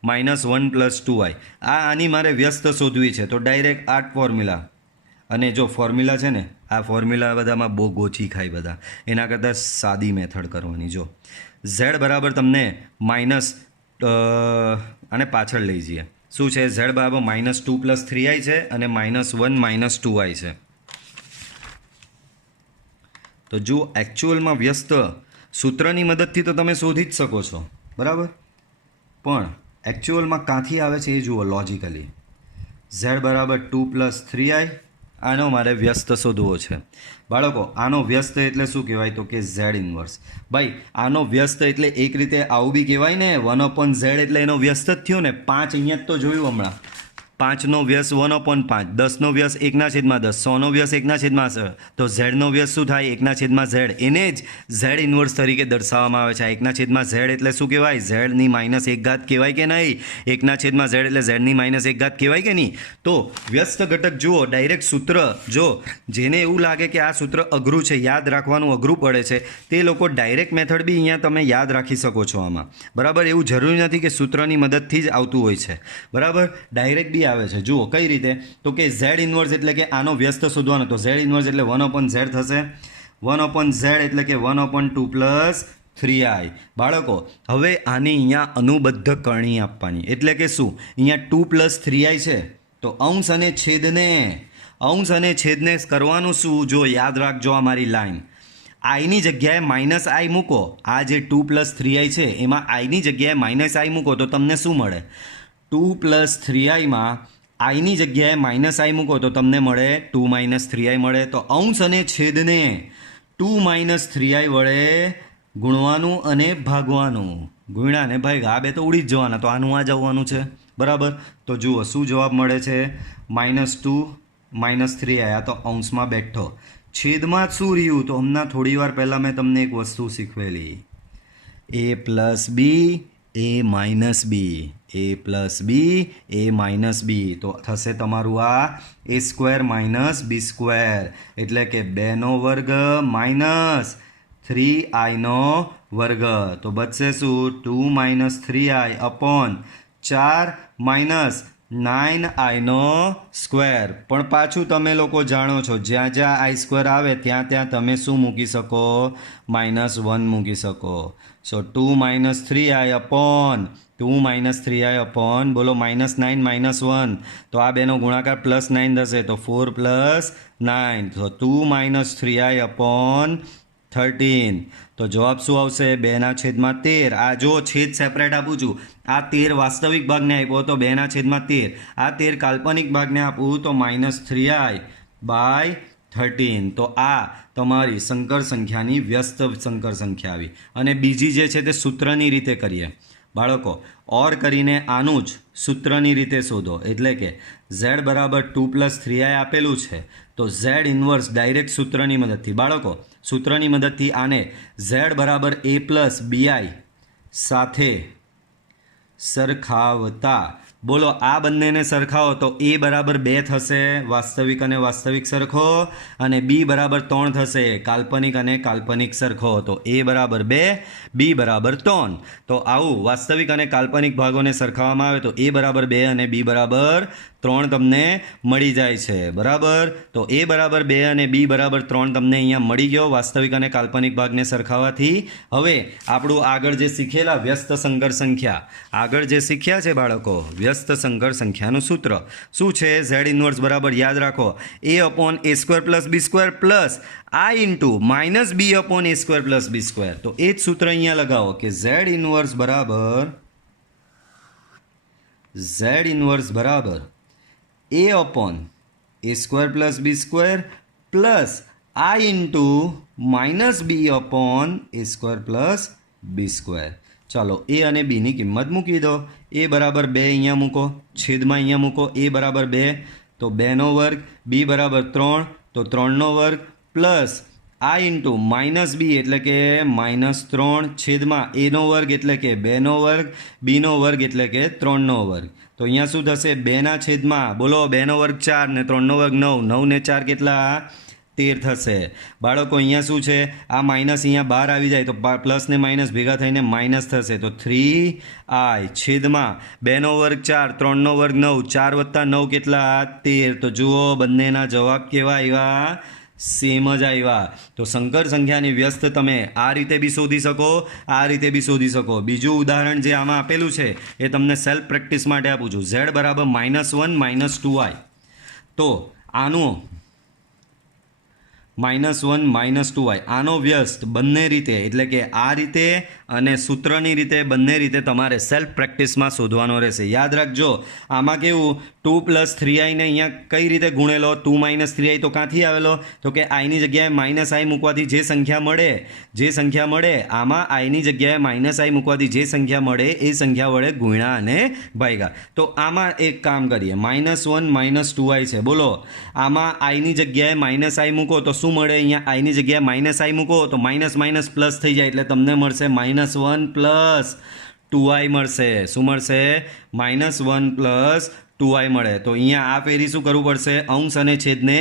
-1 + 2i. આની મારે વ્યસ્ત શોધવી છે તો ડાયરેક્ટ આ ફોર્મ્યુલા, અને જો ફોર્મ્યુલા છે ને આ ફોર્મ્યુલા બધામાં બહુ ગોચી ખાય બધા, એના કરતાં સાદી મેથડ કરવાની. જો z બરાબર તમને માઇનસ અને પાછળ લઈ જઈએ. શું છે? z બરાબર -2 + 3i છે અને -1 - 2i છે. તો જો એકચ્યુઅલમાં વ્યસ્ત સૂત્રની મદદથી તો તમે શોધી જ શકો છો, બરાબર, પણ એકચ્યુઅલમાં ક્યાંથી આવે છે એ જુઓ લોજિકલી. z બરાબર 2 + 3i, આનો મારે વ્યસ્ત શોધવો છે બાળકો. આનો વ્યસ્ત એટલે શું કહેવાય? તો કે z ઇન્વર્સ. ભાઈ આનો વ્યસ્ત એટલે એક રીતે આવું બી કહેવાય ને, 1/z એટલે એનો વ્યસ્ત જ થયો ને. 5 અહીંયા જ તો જોયું હમણાં. 5નો વ્યસ 1/5, 10નો વ્યસ 1/10, 100નો વ્યસ 1/100. તો ઝેડનો વ્યસ શું થાય? 1/z. એને જ ઝેડ ઇન્વર્સ તરીકે દર્શાવવામાં આવે છે. 1/z એટલે શું કહેવાય? ઝેડની -1 કહેવાય કે નહીં? 1/z એટલે ઝેડની -1 કહેવાય કે નહીં? તો વ્યસ્ત ઘટક જુઓ, ડાયરેક્ટ સૂત્ર. જો જેને એવું લાગે કે આ સૂત્ર અઘરું છે, યાદ રાખવાનું અઘરું પડે છે, તે લોકો ડાયરેક્ટ મેથડ બી અહીંયા તમે યાદ રાખી શકો છો આમાં, બરાબર. એવું જરૂરી નથી કે સૂત્રની મદદથી જ આવતું હોય છે, બરાબર. ડાયરેક્ટ બી આવે છે. જુઓ કઈ રીતે? તો કે z ઇન્વર્સ એટલે કે આનો વ્યસ્ત શોધવાનો. તો z ઇન્વર્સ એટલે 1/z થશે. 1/z એટલે કે 1/2 + 3i. બાળકો હવે આની અહીંયા અનુબદ્ધ કરણી આપવાની. એટલે કે શું? અહીંયા 2 + 3i છે તો અંશ અને છેદને કરવાનું શું? જો યાદ રાખજો આ મારી લાઈન. આઈની જગ્યાએ -i મૂકો. આ જે 2 + 3i છે એમાં આઈની જગ્યાએ -i મૂકો તો તમને શું મળે? 2 + 3iમાં આઈની જગ્યાએ -i મૂકો તો તમને મળે 2 - 3i મળે. તો અંશ અને છેદને 2 - 3i વડે ગુણવાનું અને ભાગવાનું. ગુણ્યા ને ભાગ્યા, આ બે તો ઉડી જ જવાના, તો આનું આ જવાનું છે, બરાબર. તો જુઓ શું જવાબ મળે છે? -2 - 3i. આ તો અંશમાં બેઠો. છેદમાં શું રહ્યું? તો હમણાં થોડી વાર પહેલાં મેં તમને એક વસ્તુ શીખવેલી, a + b a - b, a + b a - b. તો થશે તમારું આ a² - b², એટલે કે 2નો વર્ગ - 3iનો વર્ગ. તો બચશે શું? 2 - 3i અપોન 4 - 9iનો સ્ક્વેર. પણ પાછું તમે લોકો જાણો છો જ્યાં જ્યાં i² આવે ત્યાં ત્યાં તમે શું મૂકી શકો? -1 મૂકી શકો. સો 2 - 3i અપોન 2 - 3i અપોન બોલો -9 - 1. તો આ બેનો ગુણાકાર +9 થશે તો 4 + 9. તો 2 - 3i અપોન 13. તો જવાબ શું આવશે? 2/13. આ જો છેદ સેપરેટ આપું છું. આ 13 વાસ્તવિક ભાગને આપ્યો તો 2/13. આ 13 કાલ્પનિક ભાગને આપું તો -3i/13. તો આ તમારી સંકર સંખ્યાની વ્યસ્ત સંકર સંખ્યા આવી. અને બીજી જે છે તે સૂત્રની રીતે કરીએ બાળકો. ઓર કરીને આનું જ સૂત્રની રીતે શોધો. એટલે કે z બરાબર 2+3i આપેલું છે તો z ઇન્વર્સ ડાયરેક્ટ સૂત્રની મદદથી, બાળકો સૂત્રની મદદથી આને z બરાબર a પ્લસ bi સાથે સરખાવતા, બોલો આ બંનેને સરખાવો તો a બરાબર 2 થશે વાસ્તવિક અને વાસ્તવિક સરખો, અને b બરાબર 3 થશે કાલ્પનિક અને કાલ્પનિક સરખો. તો a બરાબર 2, b બરાબર 3. તો આવું વાસ્તવિક અને કાલ્પનિક ભાગોને સરખાવવામાં આવે તો a બરાબર 2 અને b બરાબર 3 તમને મળી જાય છે. બરાબર, તો a બરાબર 2 અને b બરાબર 3 તમને અહીંયા મળી ગયો વાસ્તવિક અને કાલ્પનિક ભાગને સરખાવવાથી. હવે આપણું આગળ જે શીખેલા વ્યસ્ત સંકર સંખ્યા, આગળ જે શીખ્યા છે બાળકો વ્યસ્ત સંકર સંખ્યાનું સૂત્ર શું છે? z ઇન્વર્સ બરાબર યાદ રાખો a/a² plus b² plus i into minus b/a² plus b². તો એ જ સૂત્ર અહીંયા લગાવો કે z ઇન્વર્સ બરાબર a/a² plus b² plus i into minus b/a² plus b². ચાલો એ અને બીની કિંમત મૂકી દો. a બરાબર 2 અહીંયા મૂકો, છેદમાં અહીંયા મૂકો. a બરાબર 2 તો 2નો વર્ગ, b બરાબર 3 તો 3નો વર્ગ પ્લસ i ઇન્ટુ માઇનસ બી એટલે કે -3 છેદમાં એનો વર્ગ એટલે કે 2નો વર્ગ, બીનો વર્ગ એટલે કે 3નો વર્ગ. તો અહીંયા શું થશે? 2ના છેદમાં બોલો 2નો વર્ગ 4 ને 3નો વર્ગ 9, 9 ને 4 કેટલા? 13 થશે. બાળકો અહીંયા શું છે? આ માઇનસ અહીંયા બહાર આવી જાય તો પ્લસ ને માઇનસ ભેગા થઈને માઇનસ થશે. તો 3i છેદમાં 2નો વર્ગ 4, 3નો વર્ગ 9, 4 + 9 કેટલા? 13. તો જુઓ બંનેના જવાબ કેવા આવ્યા? સેમ જ આવ્યા. તો સંકર સંખ્યાની વ્યસ્ત તમે આ રીતે બી શોધી શકો, આ રીતે બી શોધી શકો. બીજું ઉદાહરણ જે આમાં આપેલું છે એ તમને સેલ્ફ પ્રેક્ટિસ માટે આપું છું. z બરાબર -1 -2i. તો આનું -1 -2i આનો વ્યસ્ત બંને રીતે એટલે કે આ રીતે અને સૂત્રની રીતે બંને રીતે તમારે સેલ્ફ પ્રેક્ટિસમાં શોધવાનો રહેશે. યાદ રાખજો આમાં કેવું 2 + 3i ને અહીંયા કઈ રીતે ગુણેલો? 2 - 3i તો ક્યાંથી આવેલો? તો કે આઈની જગ્યાએ -i મૂકવાથી જે સંખ્યા મળે આમાં આઈની જગ્યાએ -i મૂકવાથી જે સંખ્યા મળે એ સંખ્યા વડે ગુણ્યા અને ભાગ્યા. તો આમાં એક કામ કરીએ, -1 -2i છે. બોલો આમાં આઈની જગ્યાએ -i મૂકો તો શું મળે? અહીંયા આઈની જગ્યાએ -i મૂકો તો માઇનસ માઇનસ પ્લસ થઈ જાય એટલે તમને મળશે -1 + 2i મળશે. શું મળશે? -1 + 2i મળે. તો અહીંયા આ ફેરી શું કરવું પડશે? અંશ અને છેદને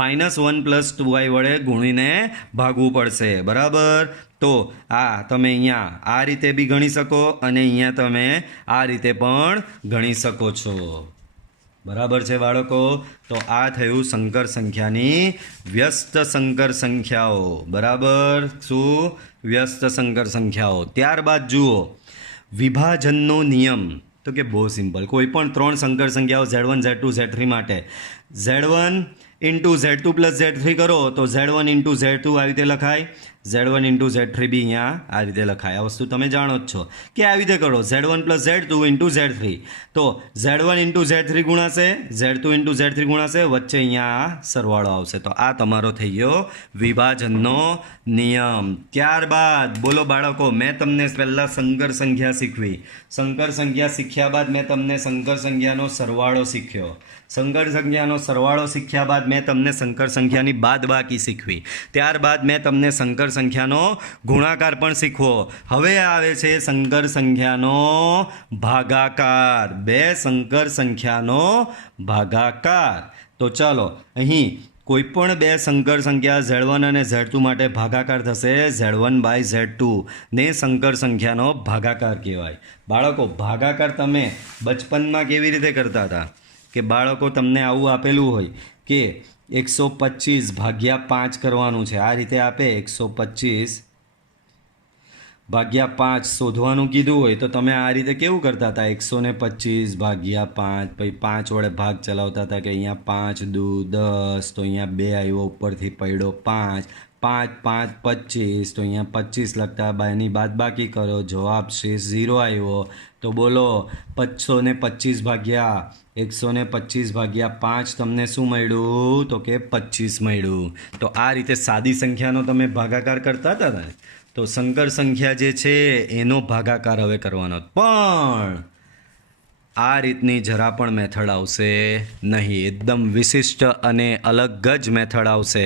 -1 + 2i વડે ગુણીને ભાગવું પડશે. બરાબર, તો આ તમે અહીંયા આ રીતે બી ગણી શકો અને અહીંયા તમે આ રીતે પણ ગણી શકો છો. બરાબર છે બાળકો? તો આ થયું સંકર સંખ્યાની વ્યસ્ત સંકર સંખ્યાઓ. બરાબર, શું? વ્યસ્ત સંકર સંખ્યાઓ. ત્યારબાદ જુઓ વિભાજનનો નિયમ. તો કે બહુ સિમ્પલ, કોઈ પણ 3 સંકર સંખ્યાઓ z1 z2 z3 માટે z1 × z2 + z3 કરો તો z1 × z2 આવી રીતે લખાય, z1 × z3 બી અહીંયા આ રીતે લખાય. આ વસ્તુ તમે જાણો જ છો કે આવી રીતે કરો z1 + z2 × z3. તો z1 × z3 ગુણાશે, z2 × z3 ગુણાશે, વચ્ચે અહીંયા સરવાળો આવશે. તો આ તમારો થઈ ગયો વિભાજનનો નિયમ. ત્યારબાદ બોલો બાળકો, મેં તમને પહેલાં સંકર સંખ્યા શીખવી. સંકર સંખ્યા શીખ્યા બાદ મેં તમને સંકર સંખ્યાનો સરવાળો શીખ્યો. સંકર સંખ્યાનો સરવાળો શીખ્યા બાદ મેં તમને સંકર સંખ્યાની બાદબાકી શીખવી. ત્યારબાદ મેં તમને સંકર સંખ્યાનો ગુણાકાર પણ શીખવો. હવે આવે છે સંકર સંખ્યાનો ભાગાકાર. બે સંકર સંખ્યાનો ભાગાકાર. તો ચાલો અહીં કોઈ પણ બે સંકર સંખ્યા z1 અને z2 માટે ભાગાકાર થશે z1/z2 ને સંકર સંખ્યાનો ભાગાકાર કહેવાય. બાળકો ભાગાકાર તમે બચપનમાં કેવી રીતે કરતા હતા કે બાળકો તમને આવું આપેલું હોય કે 125 / 5 કરવાનું છે. આ રીતે આપે 125 / 5 શોધવાનું કીધું હોય તો તમે આ રીતે કેવું કરતા હતા? 125 / 5, પછી 5 વડે ભાગ ચલાવતા હતા કે અહીંયા 5 × 10, તો અહીંયા 2 આવ્યો, ઉપરથી પડ્યો 5, 5 × 5 = 25, તો અહીંયા 25 લખતા, બાયની બાદબાકી કરો, જવાબ શેષ 0 આવ્યો. તો બોલો 125 / 5 તમને શું મળ્યું? તો કે 25 મળ્યું. તો આ રીતે સાદી સંખ્યાનો તમે ભાગાકાર કરતા હતા ને, તો સંકર સંખ્યા જે છે એનો ભાગાકાર હવે કરવાનો. પણ આ રીતની જરા પણ મેથડ આવશે નહીં. એકદમ વિશિષ્ટ અને અલગ જ મેથડ આવશે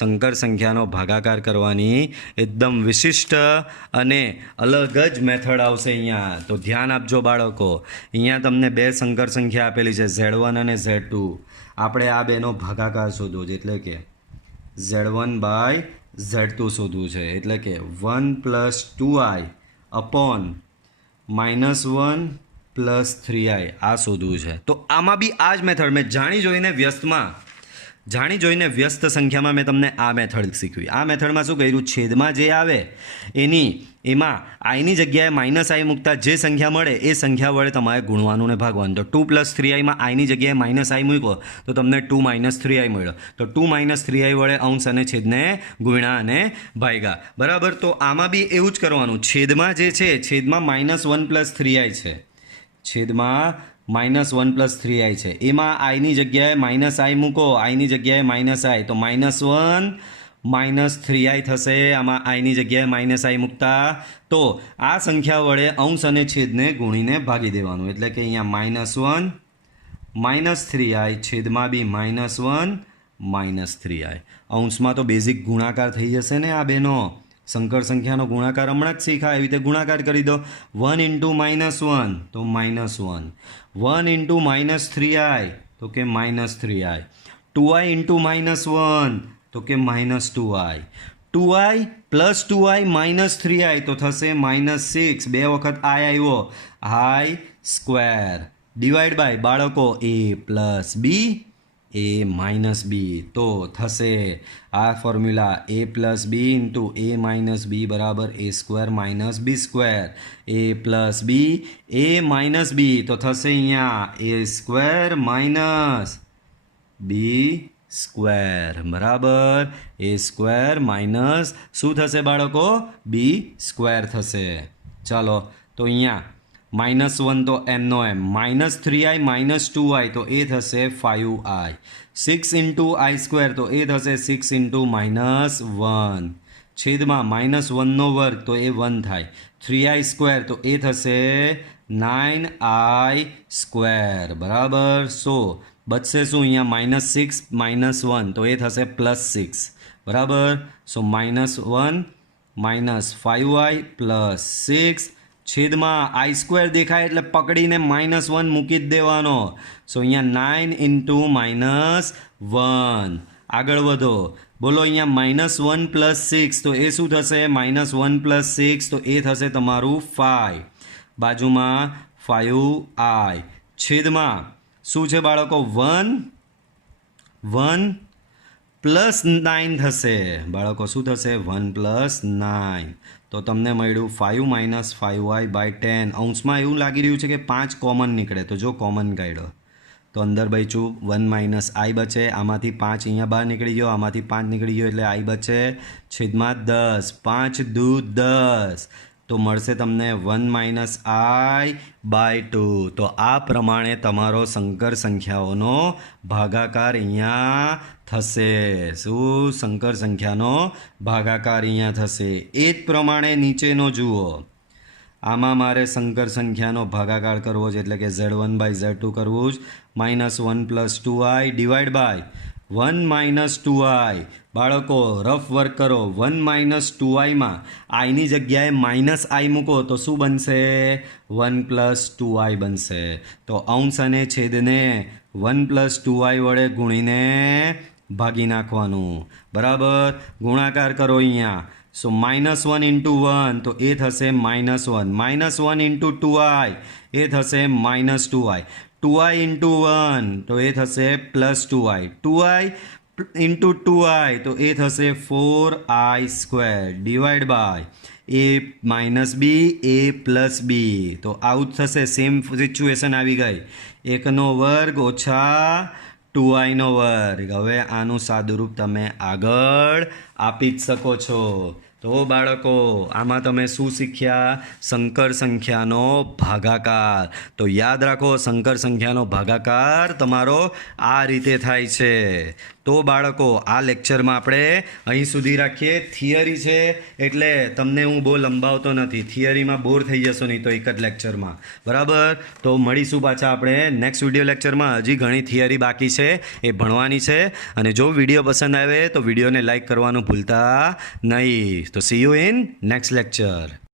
સંકર સંખ્યાનો ભાગાકાર કરવાની. એકદમ વિશિષ્ટ અને અલગ જ મેથડ આવશે અહીંયા. તો ધ્યાન આપજો બાળકો. અહીંયા તમને બે સંકર સંખ્યા આપેલી છે Z1 અને Z2. આપણે આ બેનો ભાગાકાર શોધવો છે, એટલે કે Z1 બાય Z2 શોધવું છે. એટલે કે 1 + 2i અપોન -1 + 3i આ શોધવું છે. તો આમાં બી આ જ મેથડ મેં જાણી જોઈને વ્યસ્ત સંખ્યામાં મેં તમને આ મેથડ શીખવી. આ મેથડમાં શું કર્યું, છેદમાં જે આવે એમાં આઈની જગ્યાએ -i મૂકતા જે સંખ્યા મળે એ સંખ્યા વડે તમારે ગુણવાનું ને ભાગવાનું. તો 2 + 3iમાં આઈની જગ્યાએ -i મૂક્યો તો તમને 2 - 3i મળ્યો. તો 2 - 3i વડે અંશ અને છેદને ગુણ્યા અને ભાગ્યા. બરાબર. તો આમાં બી એવું જ કરવાનું. છેદમાં જે છે, છેદમાં -1 + 3i છે. છેદમાં -1 + 3i છે. એમાં આઈની જગ્યાએ -i મૂકો, આઈની જગ્યાએ -i તો -1 - 3i થશે. આમાં આઈની જગ્યાએ -i મૂકતા તો આ સંખ્યા વડે અંશ અને છેદને ગુણીને ભાગી દેવાનું. એટલે કે અહીંયા -1 - 3i છેદમાં બી -1 - 3i. અંશમાં તો બેઝિક ગુણાકાર થઈ જશે ને આ બેનો. સંકર સંખ્યાનો ગુણાકાર હમણાં જ શીખા, એવી રીતે ગુણાકાર કરી દો. 1 × -1 તો -1, 1 × -3i તો કે -3i, 2i × -1 તો કે -2i, 2i + 2i - 3i તો થશે -6. બે વખત i આવ્યો, i² ડિવાઈડ બાય બાળકો a + b a - b તો થશે આ formula a + b × a - b બરાબર a² - b². a + b a - b તો થશે અહીંયા a² - b² બરાબર. a² - શું થશે બાળકો, b² થશે. ચાલો તો અહીંયા -1 તો એમનો એમ, -3i - 2i તો એ થશે 5i, 6 × i² તો એ થશે 6 × -1, છેદમાં -1² તો એ 1 થાય, 3i² તો એ થશે 9i² બરાબર. સો બચશે શું અહીંયા -6 - 1 તો એ થશે +6 બરાબર. સો -1 - 5i + 6 છેદમાં i² દેખાય એટલે પકડીને -1 મૂકી જ દેવાનો. સો અહીંયા 9 × -1 આગળ વધો. બોલો અહીંયા -1 + 6 તો એ શું થશે, -1 + 6 તો એ થશે તમારું 5, બાજુમાં 5i છેદમાં શું છે બાળકો 1 + 9 થશે બાળકો. શું થશે 1 + 9 તો તમને મળ્યું 5 - 5i/10. અંશમાં એવું લાગી રહ્યું છે કે 5 કોમન નીકળે, તો જો કોમન કાઢ્યો તો અંદર બચ્યું 1 - i બચે. આમાંથી 5 અહીંયા બહાર નીકળી ગયો, આમાંથી 5 નીકળી ગયો એટલે i બચે. છેદમાં 10, 5 દુ 10 તો મળશે તમને 1 - i/2. તો આ પ્રમાણે તમારો સંકર સંખ્યાઓનો ભાગાકાર અહીંયા થશે. શું, સંકર સંખ્યાનો ભાગાકાર અહીંયા થશે. એ જ પ્રમાણે નીચેનો જુઓ. આમાં મારે સંકર સંખ્યાનો ભાગાકાર કરવો છે, એટલે કે Z1/Z2 કરવું જ. -1 + 2i ડિવાઈડ બાય 1 - 2i. બાળકો રફ વર્ક કરો. 1 - 2iમાં આઈની જગ્યાએ -i મૂકો તો શું બનશે, 1 + 2i બનશે. તો અંશ અને છેદને 1 + 2i વડે ગુણીને ભાગી નાખવાનું બરાબર. ગુણાકાર કરો અહીંયા. સો -1 × 1 તો એ થશે -1, -1 × 2i એ થશે -2i, 2i × 1 તો એ થશે +2i, 2i × 2i તો એ થશે 4i² divide by a - b a + b. તો આવું થશે. સેમ સિચ્યુએશન આવી ગઈ. 1² ઓછા 2i². હવે આનું સાદુરૂપ તમે આગળ આપી જ શકો છો. તો બાળકો આમાં તમે શું શીખ્યા, સંકર સંખ્યાનો ભાગાકાર. તો યાદ રાખો સંકર સંખ્યાનો ભાગાકાર તમારો આ રીતે થાય છે. તો બાળકો આ લેક્ચરમાં આપણે અહીં સુધી રાખીએ. થિયરી છે એટલે તમને હું બહુ લંબાવતો નથી. થિયરીમાં બોર થઈ જશો નહીં તો એક જ લેક્ચરમાં. બરાબર, તો મળીશું પાછા આપણે નેક્સ્ટ વિડીયો લેક્ચરમાં. હજી ઘણી થિયરી બાકી છે, એ ભણવાની છે. અને જો વિડીયો પસંદ આવે તો વિડીયોને લાઈક કરવાનું ભૂલતા નહીં. તો C you in next lecture.